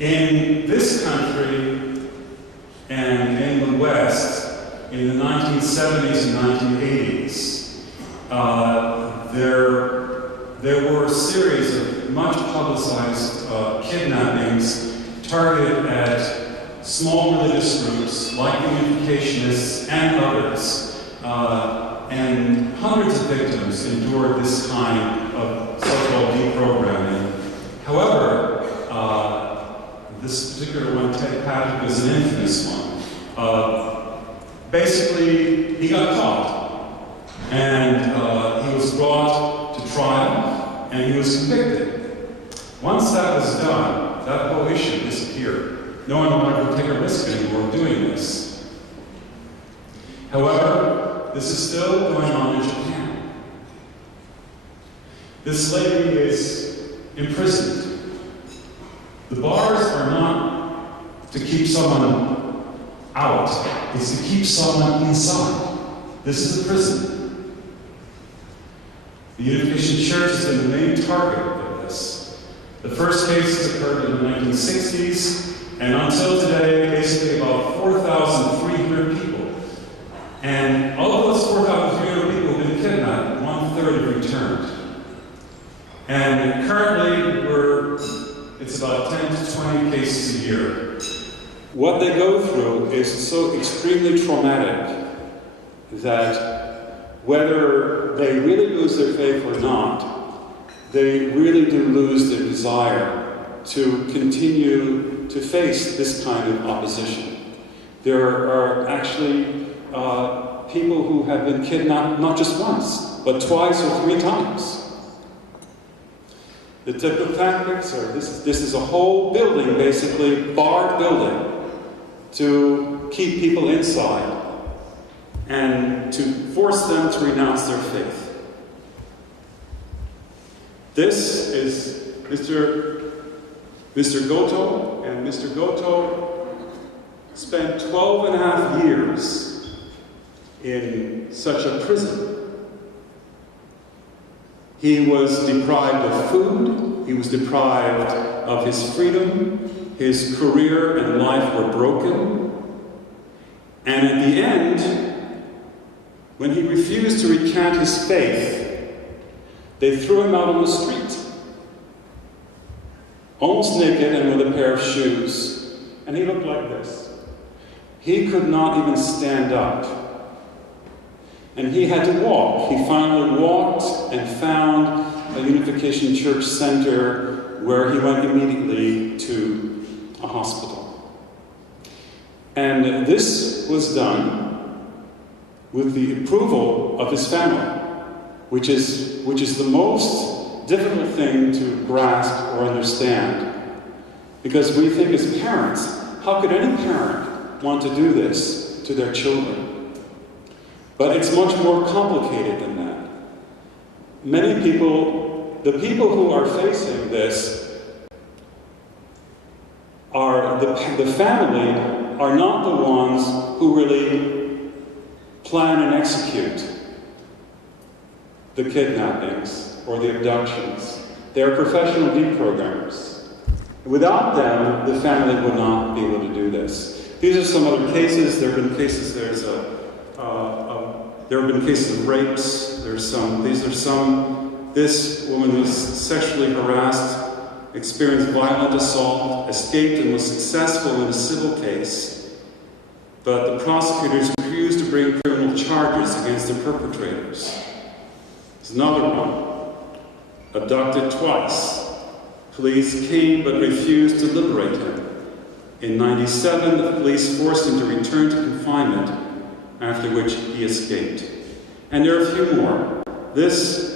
In this country and in the West, in the 1970s and 1980s, there were a series of much publicized kidnappings targeted at small religious groups like the Unificationists and others, and hundreds of victims endured this kind of so-called deprogramming. However, this particular one, Ted Patrick, is an infamous one. Basically, he got caught, and he was brought to trial, and he was convicted. Once that was done, that whole issue disappeared. No one wanted to take a risk anymore doing this. However, this is still going on in Japan. This lady is imprisoned. The bars are not to keep someone out, it's to keep someone inside. This is a prison. The Unification Church has been the main target of this. The first cases occurred in the 1960s, and until today, basically about 4,300 people. And of those 4,300 people who have been kidnapped, 1/3 have returned. And currently, it's about 10 to 20 cases a year. What they go through is so extremely traumatic that whether they really lose their faith or not, they really do lose their desire to continue to face this kind of opposition. There are actually people who have been kidnapped not just once, but twice or 3 times. The typical tactics are, this is a whole building, basically, barred building, to keep people inside and to force them to renounce their faith. This is Mr. Goto, and Mr. Goto spent 12.5 years in such a prison. He was deprived of food, he was deprived of his freedom, his career and life were broken, and at the end, when he refused to recant his faith, they threw him out on the street, almost naked and with a pair of shoes, and he looked like this. He could not even stand up. And he had to walk. He finally walked and found a Unification Church center where he went immediately to a hospital. And this was done with the approval of his family, which is the most difficult thing to grasp or understand. Because we think as parents, how could any parent want to do this to their children? But it's much more complicated than that. Many people, the people who are facing this, are the family are not the ones who really plan and execute the kidnappings or the abductions. They are professional deprogrammers. Without them, the family would not be able to do this. These are some other cases. There have been cases. There have been cases of rapes. This woman was sexually harassed, experienced violent assault, escaped and was successful in a civil case, but the prosecutors refused to bring criminal charges against the perpetrators. There's another one, abducted twice. Police came but refused to liberate him. In '97, the police forced him to return to confinement, after which he escaped. And there are a few more. This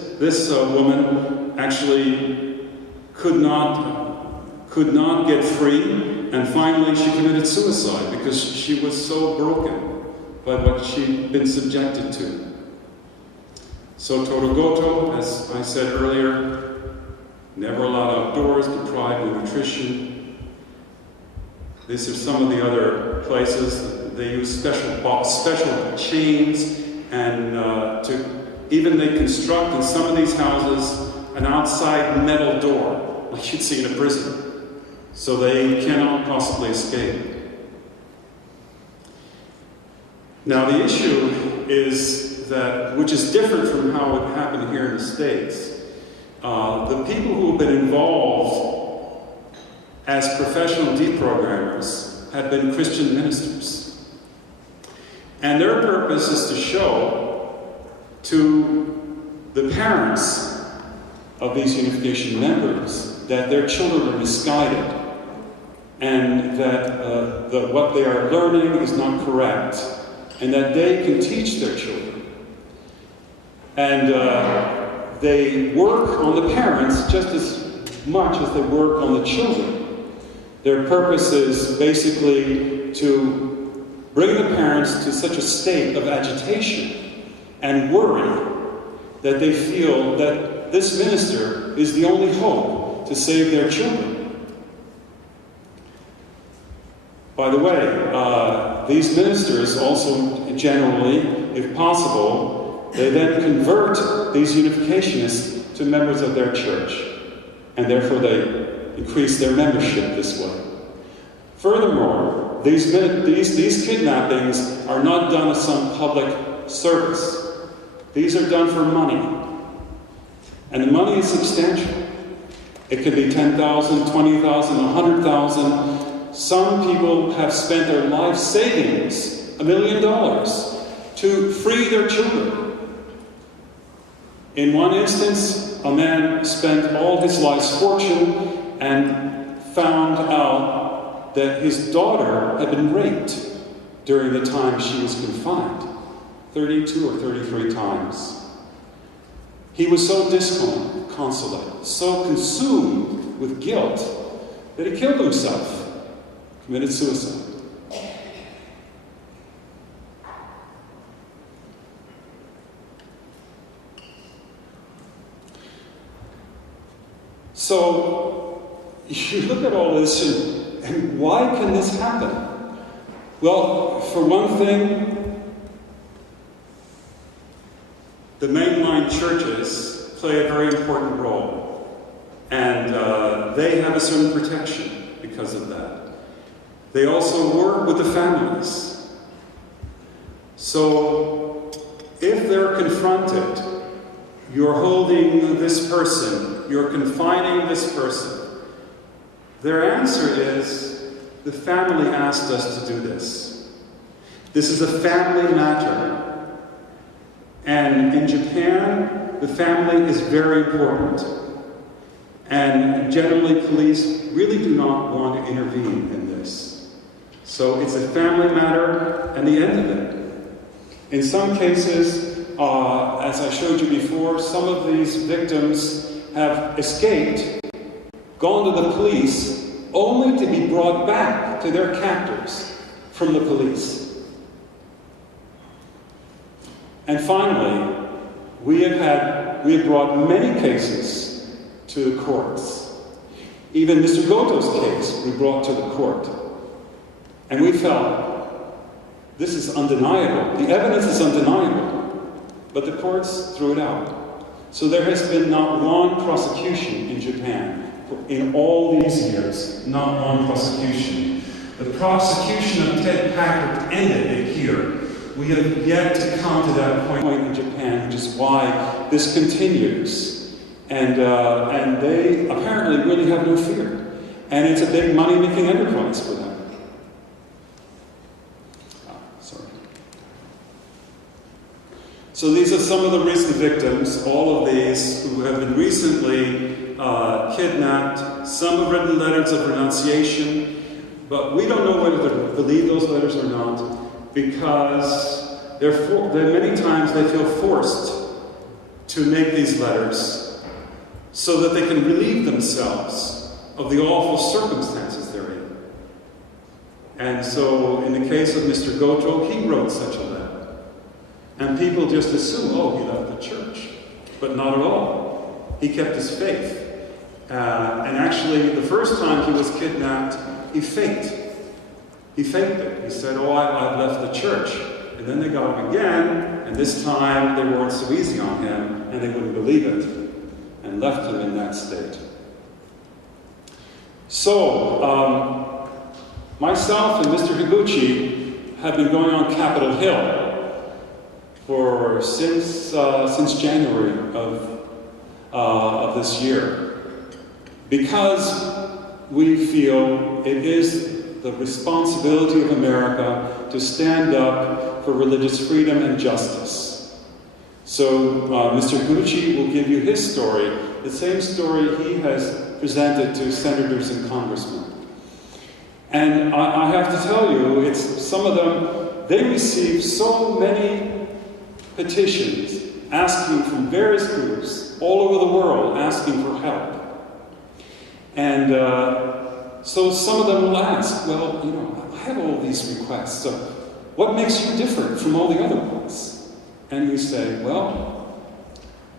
woman actually could not get free, and finally she committed suicide because she was so broken by what she'd been subjected to. So Goto, as I said earlier, never allowed outdoors, deprived of nutrition. These are some of the other places. They use special chains, and they construct in some of these houses an outside metal door, like you'd see in a prison. so they cannot possibly escape. Now the issue is that, which is different from how it happened here in the States, the people who have been involved as professional deprogrammers have been Christian ministers. And their purpose is to show to the parents of these unification members that their children are misguided and that what they are learning is not correct, and that they can teach their children. And they work on the parents just as much as they work on the children. Their purpose is basically to bring the parents to such a state of agitation and worry that they feel that this minister is the only hope to save their children. By the way, these ministers also generally, if possible, they then convert these unificationists to members of their church, and therefore they increase their membership this way. Furthermore, these kidnappings are not done as some public service. These are done for money. And the money is substantial. It could be $10,000, $20,000, $100,000. Some people have spent their life savings, $1 million, to free their children. In one instance, a man spent all his life's fortune and found out that his daughter had been raped during the time she was confined, 32 or 33 times. He was so disconsolate, so consumed with guilt, that he killed himself, committed suicide. So, you look at all this, and why can this happen? Well, for one thing, the mainline churches play a very important role, and they have a certain protection because of that. They also work with the families. So, if they're confronted, you're holding this person, you're confining this person, their answer is, the family asked us to do this. This is a family matter. And in Japan, the family is very important. And generally, police really do not want to intervene in this. So it's a family matter, and the end of it. In some cases, as I showed you before, some of these victims have escaped, gone to the police, only to be brought back to their captors from the police. And finally, we have brought many cases to the courts. Even Mr. Goto's case we brought to the court. And we felt, this is undeniable. The evidence is undeniable. But the courts threw it out. So there has been not one prosecution in Japan. In all these years, not one prosecution. The prosecution of Ted Packard ended it here. We have yet to come to that point in Japan, which is why this continues. And they apparently really have no fear. And it's a big money-making enterprise for them. Sorry. So these are some of the recent victims, all of these who have been recently kidnapped. Some have written letters of renunciation, but we don't know whether to believe those letters or not, because many times they feel forced to make these letters so that they can relieve themselves of the awful circumstances they're in. And so, in the case of Mr. Goto, he wrote such a letter. And people just assume, oh, he left the church. But not at all. He kept his faith. And actually, the first time he was kidnapped, he faked. He faked it. He said, oh, I've left the church. And then they got him again, and this time they weren't so easy on him, and they wouldn't believe it, and left him in that state. So, myself and Mr. Higuchi have been going on Capitol Hill since January of this year, because we feel it is the responsibility of America to stand up for religious freedom and justice. So Mr. Higuchi will give you his story, the same story he has presented to senators and congressmen. And I have to tell you, some of them, they receive so many petitions asking from various groups all over the world, asking for help. And so some of them will ask, well, you know, I have all these requests, so what makes you different from all the other ones? And we say, well,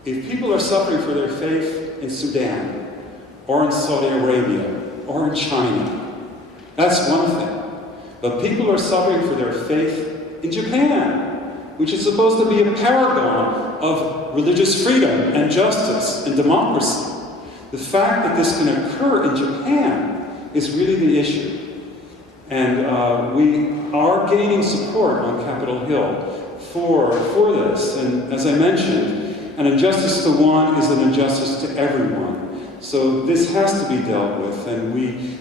if people are suffering for their faith in Sudan, or in Saudi Arabia, or in China, that's one thing. But people are suffering for their faith in Japan, which is supposed to be a paragon of religious freedom and justice and democracy. The fact that this can occur in Japan is really the issue. And we are gaining support on Capitol Hill for this. And as I mentioned, an injustice to one is an injustice to everyone. So this has to be dealt with. And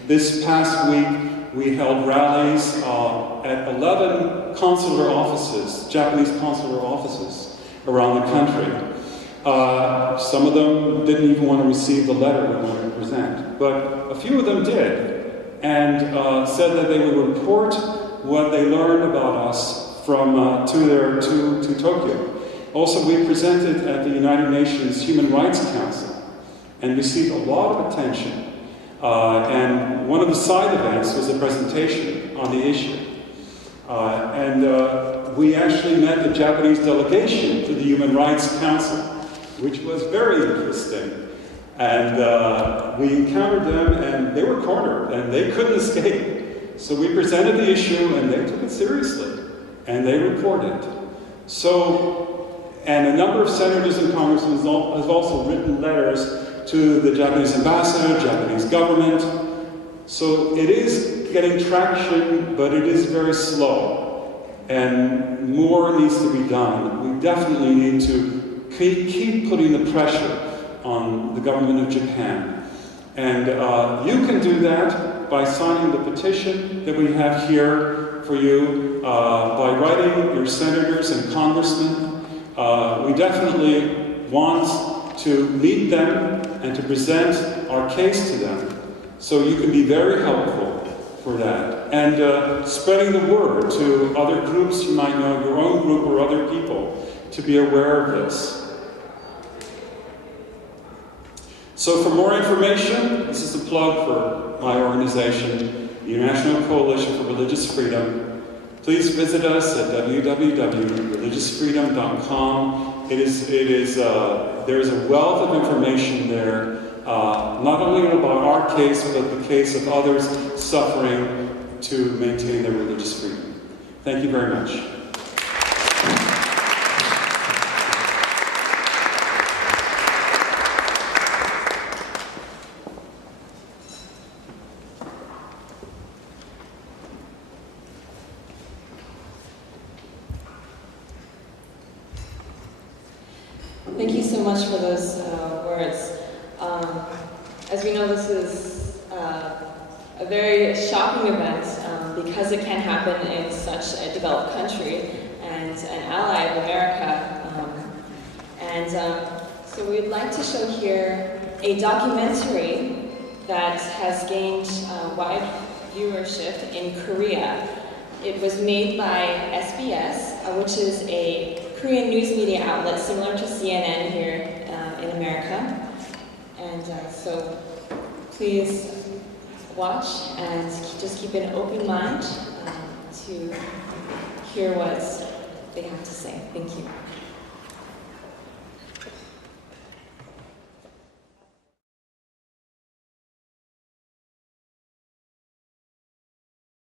this past week, we held rallies at 11 consular offices, Japanese consular offices around the country. Some of them didn't even want to receive the letter we wanted to present, but a few of them did, and said that they would report what they learned about us to Tokyo. Also, we presented at the United Nations Human Rights Council and received a lot of attention. And one of the side events was a presentation on the issue. We actually met the Japanese delegation to the Human Rights Council, which was very interesting. And we encountered them, and they were cornered, and they couldn't escape. So we presented the issue, and they took it seriously, and they reported. So, and a number of senators and congressmen have also written letters to the Japanese ambassador, Japanese government. So it is getting traction, but it is very slow. And more needs to be done. We definitely need to keep putting the pressure on the government of Japan. And you can do that by signing the petition that we have here for you, by writing your senators and congressmen. We definitely want to meet them and to present our case to them. So you can be very helpful for that. And spreading the word to other groups you might know, your own group or other people, to be aware of this. So for more information, this is a plug for my organization, the International Coalition for Religious Freedom. Please visit us at www.religiousfreedom.com. There is a wealth of information there, not only about our case, but the case of others suffering to maintain their religious freedom. Thank you very much. Thank you so much for those words. As we know, this is a very shocking event because it can happen in such a developed country and an ally of America. So we'd like to show here a documentary that has gained wide viewership in Korea. It was made by SBS, which is a Korean news media outlet similar to CNN here in America. And so please watch and just keep an open mind to hear what they have to say. Thank you.